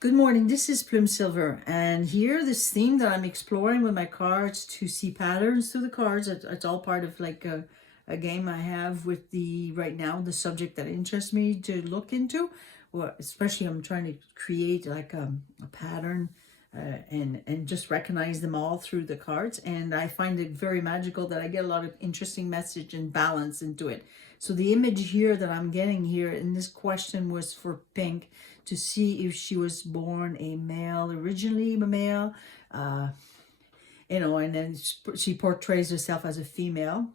Good morning, this is Plume Silver, and here this theme that I'm exploring with my cards to see patterns through the cards. It's all part of like a game I have with right now, the subject that interests me to look into. Well, especially I'm trying to create like a pattern and just recognize them all through the cards. And I find it very magical that I get a lot of interesting message and balance into it. So the image here that I'm getting here in this question was for Pink to see if she was born a male, originally a male, and then she portrays herself as a female,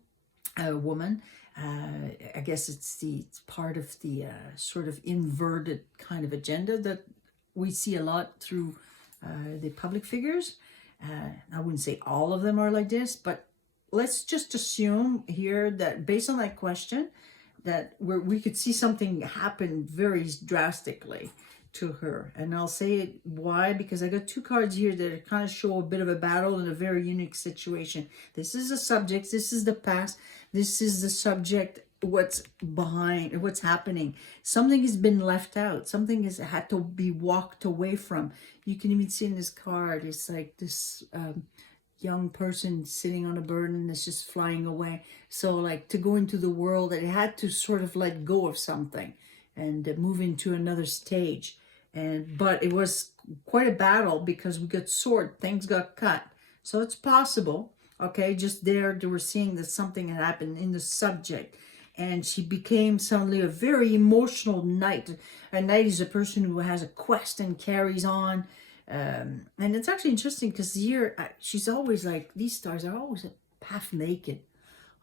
a woman. I guess it's part of the sort of inverted kind of agenda that we see a lot through the public figures. I wouldn't say all of them are like this, but let's just assume here that based on that question, that we could see something happen very drastically to her. And I'll say it why, because I got two cards here that kind of show a bit of a battle in a very unique situation. This is the subject, this is the past, this is the subject, what's behind, what's happening. Something has been left out, something has had to be walked away from. You can even see in this card, it's like this young person sitting on a burden that's just flying away. So like to go into the world, it had to sort of let go of something and move into another stage. But it was quite a battle because we got sword, things got cut. So it's possible, okay, just there they were seeing that something had happened in the subject. And she became suddenly a very emotional knight. A knight is a person who has a quest and carries on. And it's actually interesting because here she's always like, these stars are always half naked.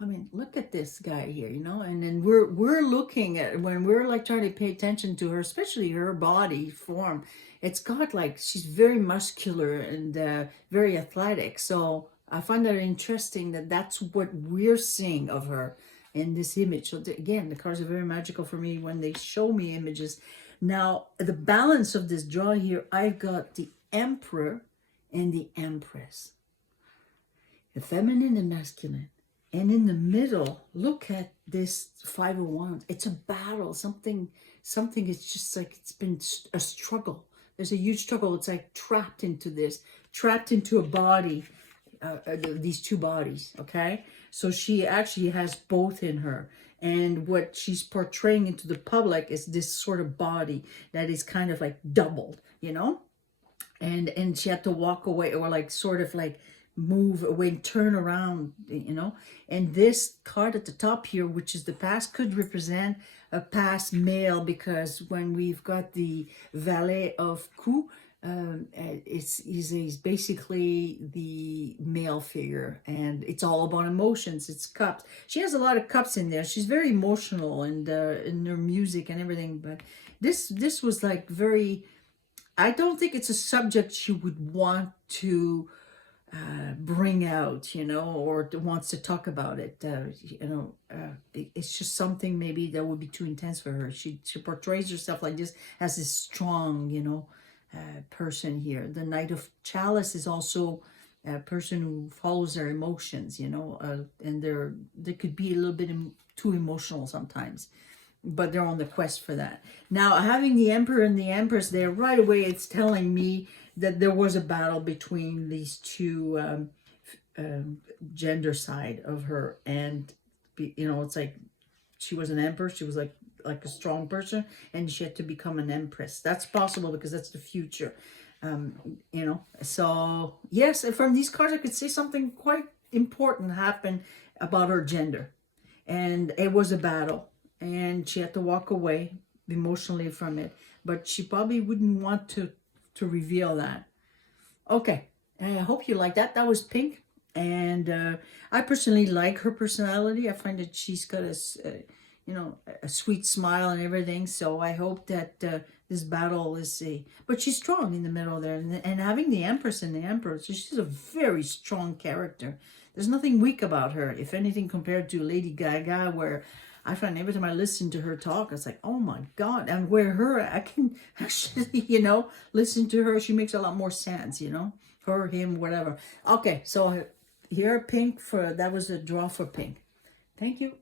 I mean, look at this guy here, and then we're looking at, when we're like trying to pay attention to her, especially her body form, it's got like, she's very muscular and very athletic. So I find that interesting that that's what we're seeing of her in this image. So again, the cards are very magical for me when they show me images. Now, the balance of this draw here, I've got the Emperor and the Empress. The feminine and masculine. And in the middle, look at this Five of Wands. It's a battle. Something is just like, it's been a struggle. There's a huge struggle. It's like trapped into this, trapped into a body, these two bodies, okay? So she actually has both in her. And what she's portraying into the public is this sort of body that is kind of like doubled, and she had to walk away, or like sort of like move away, turn around, and this card at the top here, which is the past, could represent a past male, because when we've got the Valet of Coups, he's basically the male figure, and it's all about emotions. It's cups. She has a lot of cups in there. She's very emotional and in her music and everything. But this was like very, I don't think it's a subject she would want to bring out, or wants to talk about it. It's just something maybe that would be too intense for her. She portrays herself like this as this strong, person here. The Knight of Chalice is also a person who follows their emotions, and they could be a little bit too emotional sometimes, but they're on the quest for that. Now, having the Emperor and the Empress there, right away it's telling me that there was a battle between these two gender side of her. And it's like she was an emperor, she was like a strong person, and she had to become an empress. That's possible because that's the future. So yes, from these cards I could say something quite important happened about her gender, and it was a battle, and she had to walk away emotionally from it, but she probably wouldn't want to reveal that. Okay, I hope you like that. That was Pink, and I personally like her personality. I find that she's got a sweet smile and everything. So I hope that this battle is but she's strong in the middle there, and having the Empress and the Emperor, so she's a very strong character. There's nothing weak about her, if anything, compared to Lady Gaga, where I find every time I listen to her talk, it's like, oh my God. And where I can actually, listen to her. She makes a lot more sense, her, him, whatever. Okay, so here, Pink, that was a draw for Pink. Thank you.